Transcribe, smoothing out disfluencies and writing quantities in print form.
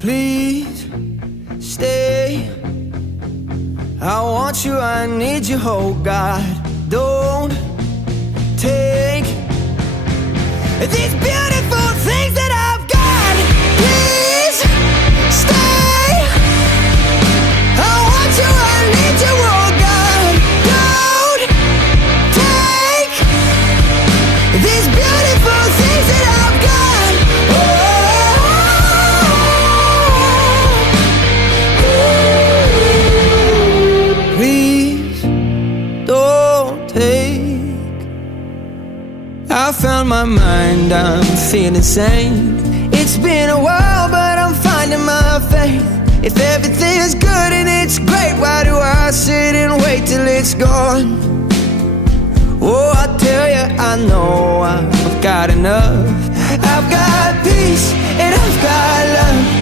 Please stay. I want you, I need you, oh God. Don't take these beautiful things that I've got. Please stay. I want you, I need you, oh God. Don't take these beautiful things that I've got. Please don't take. I found my mind, I'm feeling sane. It's been a while, but I'm finding my faith. If everything's good and it's great, why do I sit and wait till it's gone? Oh, I tell you, I know I've got enough. I've got peace and I've got love.